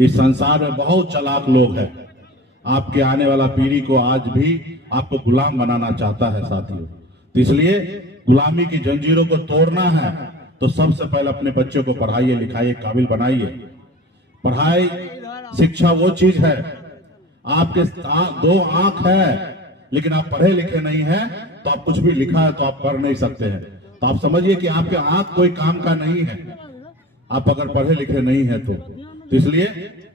इस संसार में बहुत चालाक लोग हैं। आपके आने वाला पीढ़ी को आज भी आपको गुलाम बनाना चाहता है साथियों। तो इसलिए गुलामी की जंजीरों को तोड़ना है तो सबसे पहले अपने बच्चों को पढ़ाइए, लिखाइए, काबिल बनाइए। पढ़ाई शिक्षा वो चीज है, आपके दो आंख है लेकिन आप पढ़े लिखे नहीं हैं तो आप कुछ भी लिखा है तो आप पढ़ नहीं सकते हैं। तो आप समझिए कि आपके आंख कोई काम का नहीं है आप अगर पढ़े लिखे नहीं है तो इसलिए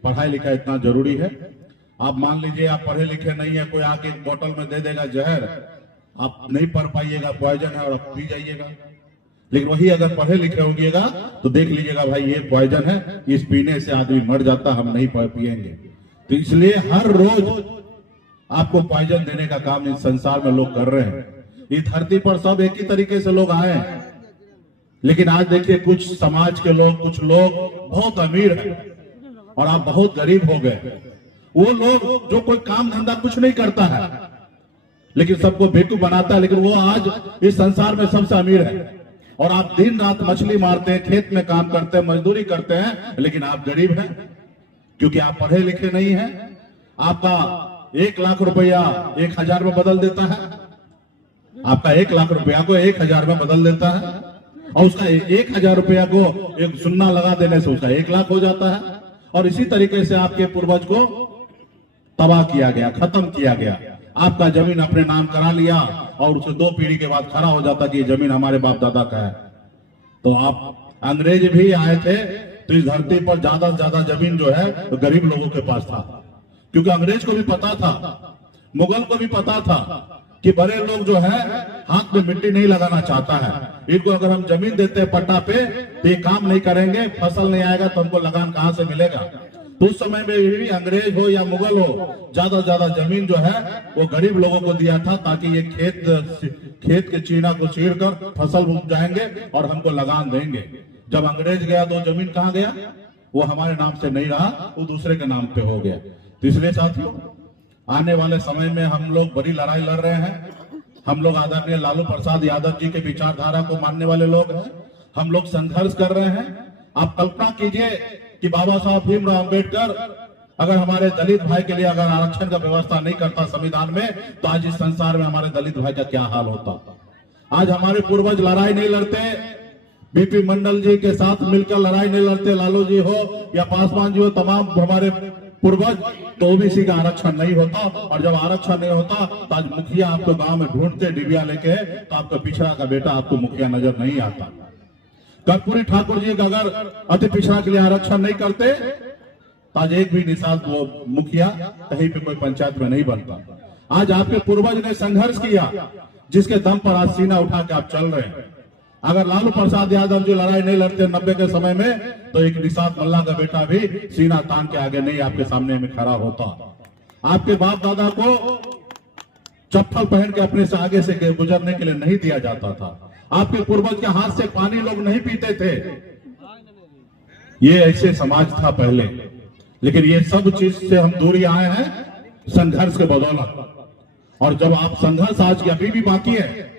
पढ़ाई लिखाई इतना जरूरी है। आप मान लीजिए आप पढ़े लिखे नहीं है, कोई आके एक बोतल में दे देगा जहर, आप नहीं पढ़ पाइएगा, पॉइजन है और आप पी जाइएगा। लेकिन वही अगर पढ़े लिखे होगिएगा तो देख लीजिएगा भाई ये पॉइजन है, इस पीने से आदमी मर जाता, हम नहीं पिएंगे। तो इसलिए हर रोज आपको पॉइजन देने का काम इस संसार में लोग कर रहे हैं। इस धरती पर सब एक ही तरीके से लोग आए हैं, लेकिन आज देखिए कुछ समाज के लोग, कुछ लोग बहुत अमीर हैं और आप बहुत गरीब हो गए। वो लोग जो कोई काम धंधा कुछ नहीं करता है लेकिन सबको बेवकूफ बनाता है, लेकिन वो आज इस संसार में सबसे अमीर है। और आप दिन रात मछली मारते हैं, खेत में काम करते हैं, मजदूरी करते हैं, लेकिन आप गरीब हैं क्योंकि आप पढ़े लिखे नहीं हैं। आपका 1 लाख रुपया 1000 में बदल देता है, आपका 1 लाख रुपया को 1000 में बदल देता है और उसका 1000 रुपया को एक सुन्ना लगा देने से उसका 1 लाख हो जाता है। और इसी तरीके से आपके पूर्वज को तबाह किया गया, खत्म किया गया। आपका जमीन अपने नाम करा लिया और उसे 2 पीढ़ी के बाद खड़ा हो जाता कि ये जमीन हमारे बाप दादा का है। तो आप अंग्रेज भी आए थे तो इस धरती पर ज्यादा से ज्यादा जमीन जो है तो गरीब लोगों के पास था, क्योंकि अंग्रेज को भी पता था, मुगल को भी पता था कि बड़े लोग जो है हाथ में मिट्टी नहीं लगाना चाहता है। इनको अगर हम जमीन देते हैं पट्टा पे तो ये काम नहीं करेंगे, फसल नहीं आएगा तो हमको लगान कहां से मिलेगा। तो उस समय में भी अंग्रेज हो या मुगल हो, ज्यादा से ज्यादा जमीन जो है वो गरीब लोगों को दिया था ताकि ये खेत के चीना को चीरकर फसल उग जाएंगे और हमको लगान देंगे। जब अंग्रेज गया तो जमीन कहाँ गया, वो हमारे नाम से नहीं रहा, वो दूसरे के नाम पे हो गया। तो इसलिए साथियों आने वाले समय में हम लोग बड़ी लड़ाई लड़ रहे हैं। हम लोग आदरणीय लालू प्रसाद यादव जी के विचारधारा को मानने वाले लोग हैं, हम लोग संघर्ष कर रहे हैं। आप कल्पना कीजिए कि बाबा साहब भीमराव अंबेडकर अगर हमारे दलित भाई के लिए अगर आरक्षण का व्यवस्था नहीं करता संविधान में तो आज इस संसार में हमारे दलित भाई का क्या हाल होता। आज हमारे पूर्वज लड़ाई नहीं लड़ते, बीपी मंडल जी के साथ मिलकर लड़ाई नहीं लड़ते, लालू जी हो या पासवान जी हो, तमाम हमारे पूर्वज, तो ओबीसी का आरक्षण नहीं होता। और जब आरक्षण नहीं होता तो आज मुखिया आपको गांव में ढूंढते डिबिया लेके तो आपका पिछड़ा का बेटा आपको मुखिया नजर नहीं आता। कर्पूरी ठाकुर जी अगर अति पिछड़ा के लिए आरक्षण नहीं करते तो आज एक भी निषाद वो मुखिया कहीं पे कोई पंचायत में नहीं बनता। आज आपके पूर्वज ने संघर्ष किया जिसके दम पर आज सीना उठा के आप चल रहे हैं। अगर लालू प्रसाद यादव जी लड़ाई नहीं लड़ते 90 के समय में तो एक निषाद मल्ला का बेटा भी सीना तान के आगे नहीं आपके सामने में खड़ा होता। आपके बाप दादा को चप्पल पहन के अपने से आगे से गुजरने के लिए नहीं दिया जाता था। आपके पूर्वज के हाथ से पानी लोग नहीं पीते थे। ये ऐसे समाज था पहले, लेकिन ये सब चीज से हम दूरी आए हैं संघर्ष के बदौलत। और जब आप संघर्ष आज की अभी भी बाकी है,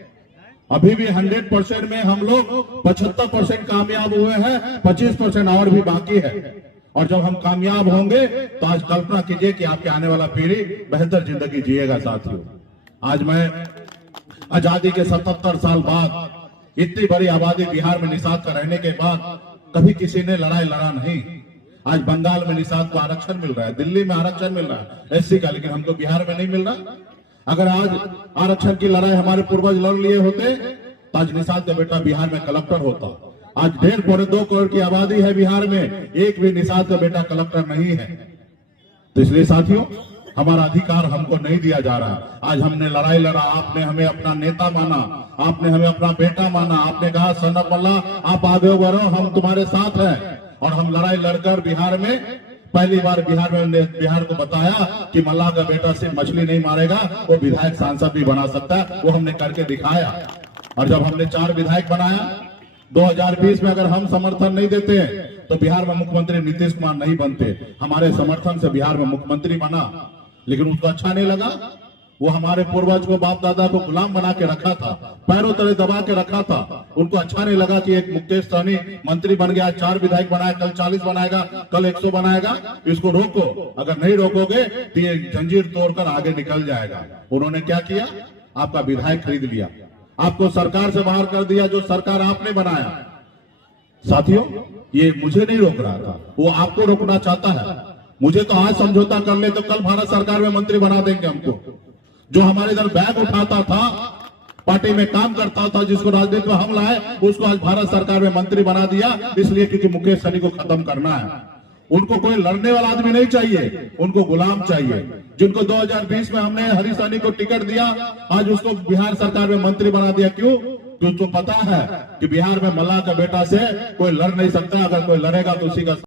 अभी भी 100% में हम लोग 75% कामयाब हुए हैं, 25% और भी बाकी है। और जब हम कामयाब होंगे तो आज कल्पना कीजिए कि आपके आने वाला पीढ़ी बेहतर जिंदगी जिएगा। साथियों आज मैं आजादी के 77 साल बाद इतनी बड़ी आबादी बिहार में निषाद का रहने के बाद कभी किसी ने लड़ाई लड़ा नहीं। आज बंगाल में निषाद को आरक्षण मिल रहा है, दिल्ली में आरक्षण मिल रहा है एससी का, लेकिन हमको बिहार में नहीं मिल रहा। अगर आज आरक्षण की लड़ाई हमारे पूर्वज लड़ लिए होते तो आज निषाद का बेटा बिहार में कलेक्टर होता। आज 1.5-2 करोड़ की आबादी है बिहार में, एक भी निषाद का बेटा कलेक्टर नहीं है। तो इसलिए साथियों हमारा अधिकार हमको नहीं दिया जा रहा। आज हमने लड़ाई लड़ा, आपने हमें अपना नेता माना, आपने हमें अपना बेटा माना, आपने कहा सनक मल्ला आप आगे बढ़ो, हम तुम्हारे साथ हैं। और हम लड़ाई लड़कर बिहार में पहली बार बिहार को बताया कि मल्ला का बेटा सिर्फ मछली नहीं मारेगा, वो विधायक सांसद भी बना सकता है। वो हमने करके दिखाया। और जब हमने 4 विधायक बनाया 2020 में, अगर हम समर्थन नहीं देते तो बिहार में मुख्यमंत्री नीतीश कुमार नहीं बनते। हमारे समर्थन से बिहार में मुख्यमंत्री बना, लेकिन उसको अच्छा नहीं लगा। वो हमारे पूर्वज को, बाप दादा को गुलाम बना के रखा था, पैरों तले दबा के रखा था। उनको अच्छा नहीं लगा कि एक मुकेश सहनी मंत्री बन गया, 4 विधायक बनाया, कल 40 बनाएगा, कल 100 बनाएगा। इसको रोको, अगर नहीं रोकोगे तो ये जंजीर तोड़कर आगे निकल जाएगा। उन्होंने क्या किया? आपका विधायक खरीद लिया, आपको सरकार से बाहर कर दिया, जो सरकार आपने बनाया। साथियों, ये मुझे नहीं रोक रहा था, वो आपको रोकना चाहता है। मुझे तो आज समझौता कर ले तो कल भारत सरकार में मंत्री बना देंगे हमको। जो हमारे इधर बैग उठाता था, पार्टी में काम करता था, जिसको राजनीति में हम लाए, उसको आज भारत सरकार में मंत्री बना दिया, इसलिए क्योंकि मुकेश सहनी को खत्म करना है। उनको कोई लड़ने वाला आदमी नहीं चाहिए, उनको गुलाम चाहिए। जिनको 2020 में हमने हरी सहनी को टिकट दिया, आज उसको बिहार सरकार में मंत्री बना दिया। क्यों? क्योंकि उसको पता है कि बिहार में मल्लाह का बेटा से कोई लड़ नहीं सकता, अगर कोई लड़ेगा तो उसी का